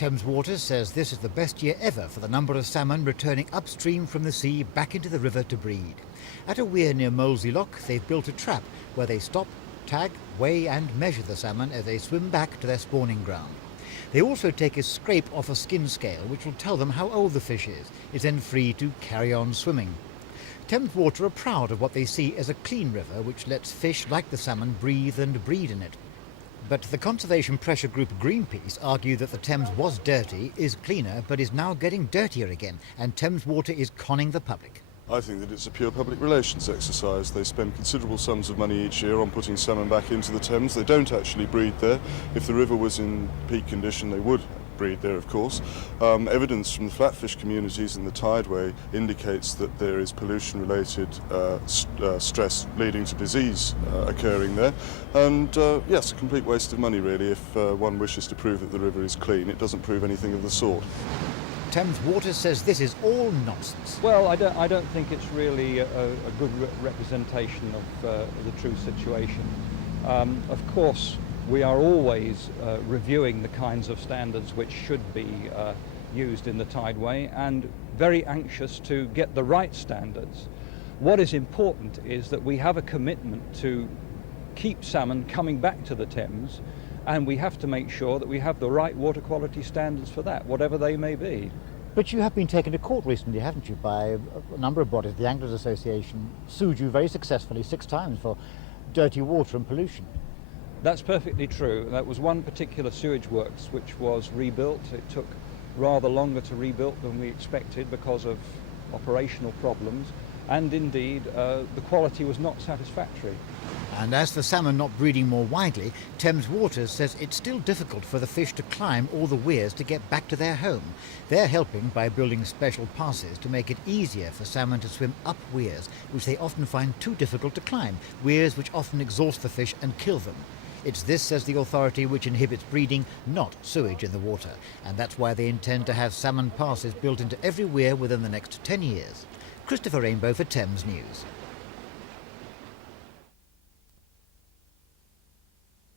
Thames Water says this is the best year ever for the number of salmon returning upstream from the sea back into the river to breed. At a weir near Molesey Lock, they've built a trap where they stop, tag, weigh and measure the salmon as they swim back to their spawning ground. They also take a scrape off a skin scale which will tell them how old the fish is. It's then free to carry on swimming. Thames Water are proud of what they see as a clean river which lets fish like the salmon breathe and breed in it. But the conservation pressure group Greenpeace argue that the Thames was dirty, is cleaner, but is now getting dirtier again, and Thames Water is conning the public. I think that it's a pure public relations exercise. They spend considerable sums of money each year on putting salmon back into the Thames. They don't actually breed there. If the river was in peak condition, they would breed there, of course. Evidence from the flatfish communities in the tideway indicates that there is pollution-related stress leading to disease occurring there. And yes, a complete waste of money, really, if one wishes to prove that the river is clean. It doesn't prove anything of the sort. Thames Water says this is all nonsense. Well, I don't think it's really a good representation of the true situation. Of course, we are always reviewing the kinds of standards which should be used in the tideway and very anxious to get the right standards. What is important is that we have a commitment to keep salmon coming back to the Thames, and we have to make sure that we have the right water quality standards for that, whatever they may be. But you have been taken to court recently, haven't you, by a number of bodies. The Anglers Association sued you very successfully 6 times for dirty water and pollution. That's perfectly true. That was one particular sewage works which was rebuilt. It took rather longer to rebuild than we expected because of operational problems, and indeed the quality was not satisfactory. And as for salmon not breeding more widely, Thames Water says it's still difficult for the fish to climb all the weirs to get back to their home. They're helping by building special passes to make it easier for salmon to swim up weirs, which they often find too difficult to climb, weirs which often exhaust the fish and kill them. It's this, says the authority, which inhibits breeding, not sewage in the water. And that's why they intend to have salmon passes built into every weir within the next 10 years. Christopher Rainbow for Thames News.